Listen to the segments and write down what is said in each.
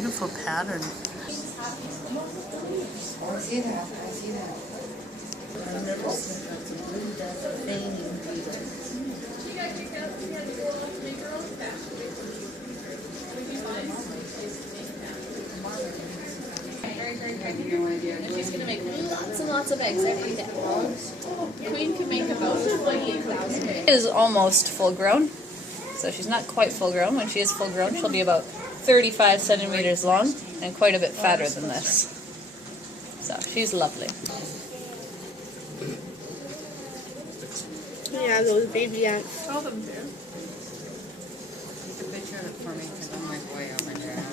beautiful pattern. I see that. I see that. I've never seen a blue death feigning beetle. And she's going to make lots and lots of eggs every day. Queen can make about 28,000 eggs. She is almost full grown, so she's not quite full grown. When she is full grown, she'll be about 35 centimeters long and quite a bit fatter than this. So she's lovely. Yeah, those baby ants. Show them there. Take a picture of it for me because I'm like way over there.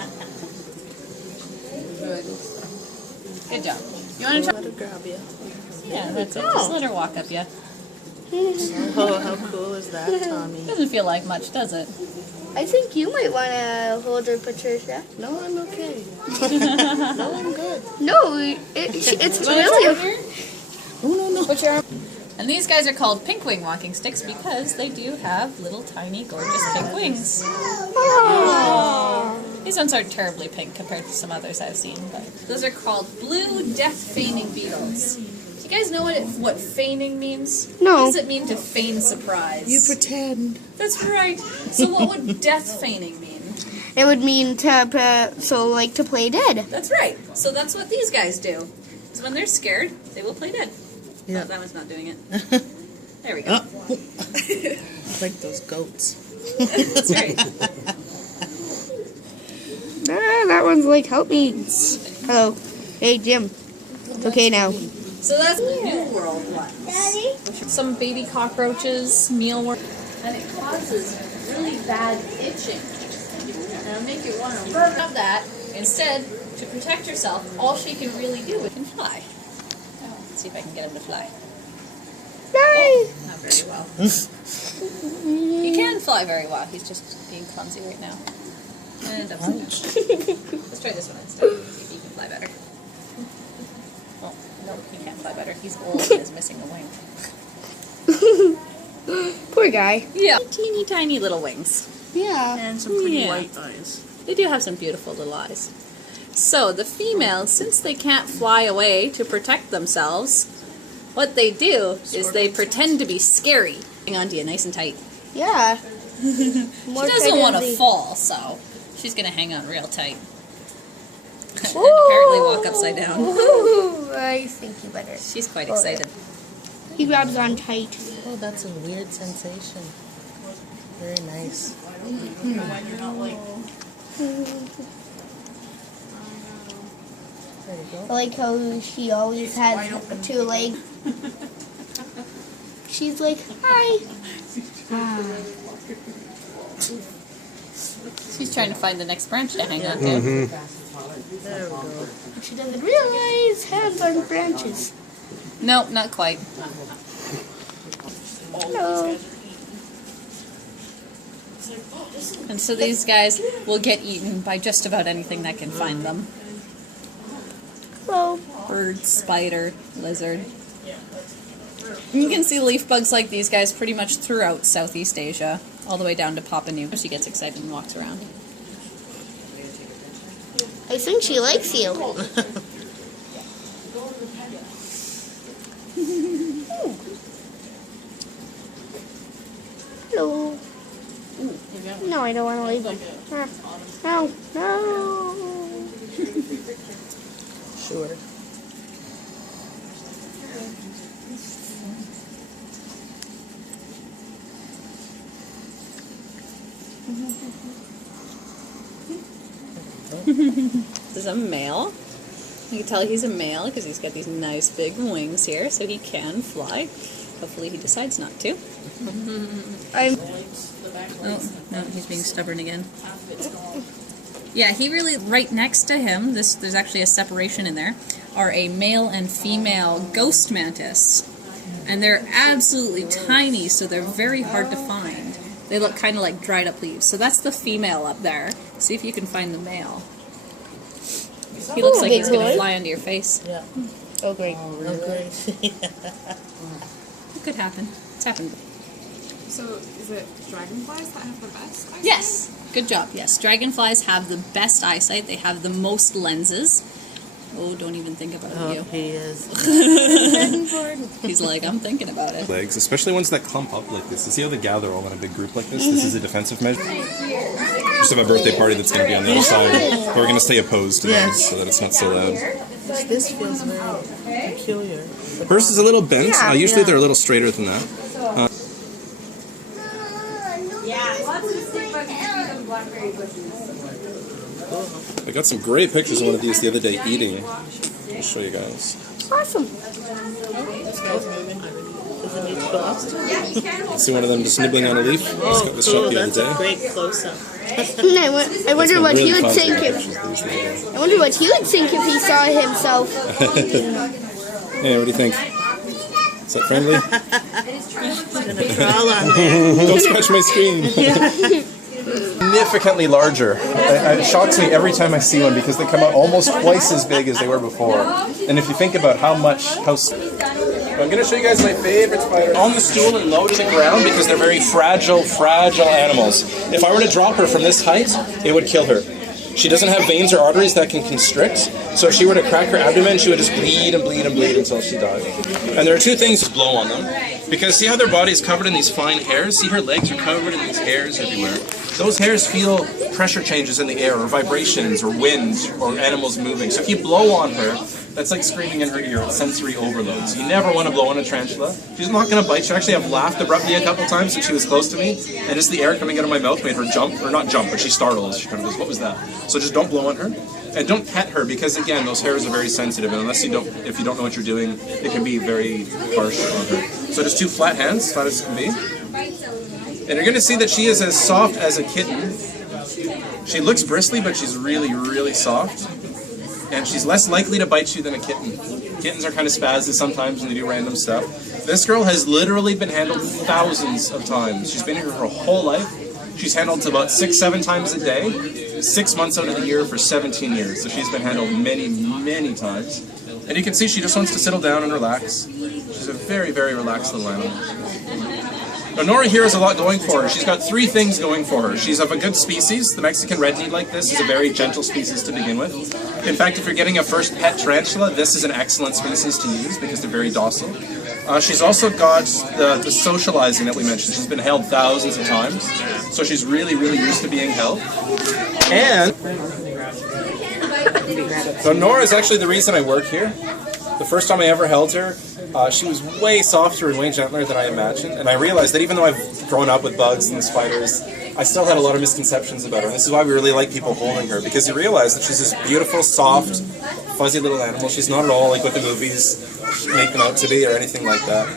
Good job. You want to try? Let her grab you. Yeah, that's it. Just let her walk up you. Oh, how cool is that, Tommy? Doesn't feel like much, does it? I think you might want to hold her, Patricia. No, I'm okay. No, I'm good. No, it's really... Oh, no. Put your arm. And these guys are called pink wing walking sticks because they do have little tiny gorgeous pink wings. These ones aren't terribly pink compared to some others I've seen, but those are called blue death feigning beetles. Do you guys know what feigning means? No. What does it mean to feign surprise? You pretend. That's right. So what would death feigning mean? It would mean to play dead. That's right. So that's what these guys do. So when they're scared, they will play dead. Yeah. Oh, that one's not doing it. There we go. Like those goats. That's right. That one's like, help me. Hello. Hey, Jim. It's okay now. So that's the New World ones. Some baby cockroaches, mealworm, and it causes really bad itching. And it'll make you want to grab that. Instead, to protect herself, all she can really do is fly. Let's see if I can get him to fly. Yay! Not very well. He can fly very well. He's just being clumsy right now. And upside down. Let's try this one instead. See if he can fly better. Oh, no, he can't fly better. He's old and is missing a wing. Poor guy. Yeah. Teeny tiny little wings. Yeah. And some pretty Yeah. white eyes. They do have some beautiful little eyes. So the females, since they can't fly away to protect themselves, what they do is they pretend to be scary. Hang on to you nice and tight. Yeah. She doesn't want to fall, so she's going to hang on real tight. And apparently walk upside down. Ooh, I think you better. She's quite excited. He grabs on tight. Oh, that's a weird sensation. Very nice. There you go. I like how she always has 2 legs. She's like, hi. She's trying to find the next branch to hang on to. There we go. She doesn't realize hands aren't branches. Nope, not quite. Hello. And so these guys will get eaten by just about anything that can find them. Hello. Bird, spider, lizard. You can see leaf bugs like these guys pretty much throughout Southeast Asia, all the way down to Papua New Guinea. She gets excited and walks around. I think she likes you. Hello. No, I don't want to leave him. No, no. Sure. This is a male. You can tell he's a male because he's got these nice big wings here, so he can fly. Hopefully he decides not to. Oh, no, he's being stubborn again. Yeah, he really, right next to him, there's actually a separation in there, are a male and female ghost mantis. And they're absolutely tiny, so they're very hard to find. They look kind of like dried up leaves. So that's the female up there. See if you can find the male. He looks like he's going to fly onto your face. Yeah. Oh, great. Oh, really? It could happen. It's happened. So, is it dragonflies that have the best eyesight? Yes! Good job. Yes, dragonflies have the best eyesight. They have the most lenses. Oh, don't even think about it, you. He is. He's like, I'm thinking about it. Legs, especially ones that clump up like this. You see how they gather all in a big group like this? This is a defensive measure. Just have a birthday party that's going to be on the other side. But we're going to stay opposed to them so that it's not so loud. This feels very peculiar. Hers is a little bent. Usually they're a little straighter than that. I got some great pictures of one of these the other day eating. I'll show you guys. Awesome. See one of them just nibbling on a leaf? Just got this shot the other That's a day. great close-up. I wonder what he would Really think fun if. pictures of these the other day. I wonder what he would think if he saw himself. Hey, what do you think? Is that friendly? Gonna crawl on there. Don't scratch my screen. Significantly larger. It shocks me every time I see one because they come out almost twice as big as they were before. And if you think about I'm going to show you guys my favorite spiders. On the stool and low to the ground because they're very fragile animals. If I were to drop her from this height, it would kill her. She doesn't have veins or arteries that can constrict, so if she were to crack her abdomen, she would just bleed and bleed and bleed until she died. And there are two things to blow on them, because see how their body is covered in these fine hairs? See her legs are covered in these hairs everywhere. Those hairs feel pressure changes in the air, or vibrations, or wind, or animals moving. So if you blow on her, that's like screaming in her ear. It's sensory overload. So you never want to blow on a tarantula. She's not going to bite you. Actually, I've laughed abruptly a couple times when she was close to me, and just the air coming out of my mouth made her jump, or not jump, but she startled. She kind of goes, "What was that?" So just don't blow on her, and don't pet her because again, those hairs are very sensitive, and if you don't know what you're doing, it can be very harsh on her. So just two flat hands, flat as can be, and you're going to see that she is as soft as a kitten. She looks bristly, but she's really, really soft. And she's less likely to bite you than a kitten. Kittens are kind of spazzy sometimes when they do random stuff. This girl has literally been handled thousands of times. She's been here her whole life. She's handled about 6-7 times a day, 6 months out of the year for 17 years. So she's been handled many, many times. And you can see she just wants to settle down and relax. She's a very, very relaxed little animal. Now, Nora here has a lot going for her. She's got 3 things going for her. She's of a good species. The Mexican red knee like this is a very gentle species to begin with. In fact, if you're getting a first pet tarantula, this is an excellent species to use because they're very docile. She's also got the socializing that we mentioned. She's been held thousands of times, so she's really, really used to being held. And so Nora is actually the reason I work here. The first time I ever held her, she was way softer and way gentler than I imagined, and I realized that even though I've grown up with bugs and spiders, I still had a lot of misconceptions about her, and this is why we really like people holding her, because you realize that she's this beautiful, soft, fuzzy little animal. She's not at all like what the movies make them out to be or anything like that.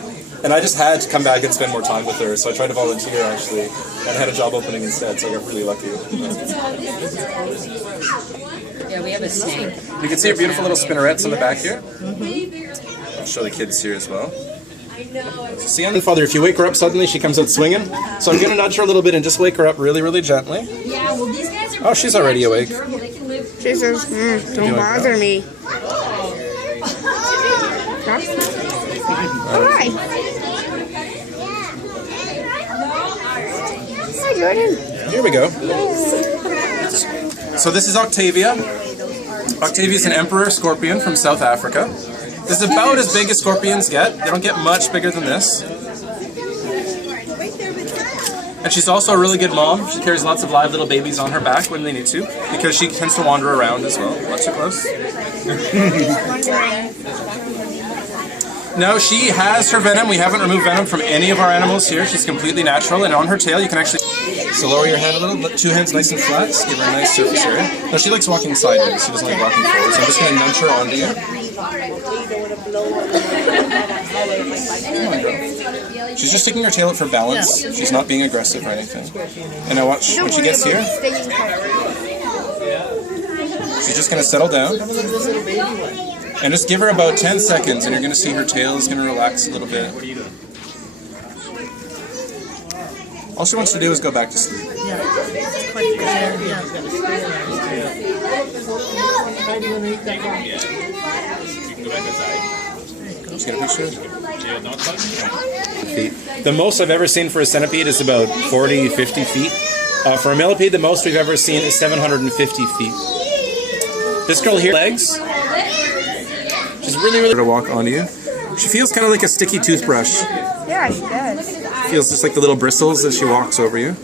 And I just had to come back and spend more time with her, so I tried to volunteer actually, and I had a job opening instead, so I got really lucky. Yeah, we have a snake. You can see her beautiful little spinnerets on the back here. I'll show the kids here as well. See, Father, if you wake her up suddenly, she comes out swinging. So I'm going to nudge her a little bit and just wake her up really, really gently. Yeah, well, these guys are Oh, she's already awake. She says, don't bother me. Hi. Hi, Jordan. Here we go. So this is Octavia. Octavia is an emperor scorpion from South Africa. This is about as big as scorpions get. They don't get much bigger than this. And she's also a really good mom. She carries lots of live little babies on her back when they need to, because she tends to wander around as well. Not too close. No, she has her venom. We haven't removed venom from any of our animals here. She's completely natural, and on her tail you can actually... So lower your hand a little, let 2 hands nice and flat, just give her a nice surface area. No, she likes walking sideways, she doesn't like walking forward, so I'm just going to nudge her onto you. She's just sticking her tail out for balance. She's not being aggressive or anything. And now watch, when she gets here, she's just going to settle down. And just give her about 10 seconds and you're going to see her tail is going to relax a little bit. All she wants to do is go back to sleep. Just get a picture. The most I've ever seen for a centipede is about 40, 50 feet. For a millipede, the most we've ever seen is 750 feet. This girl here, legs. She's really to walk onto you. She feels kind of like a sticky toothbrush. Yeah, she does. Feels just like the little bristles as she walks over you.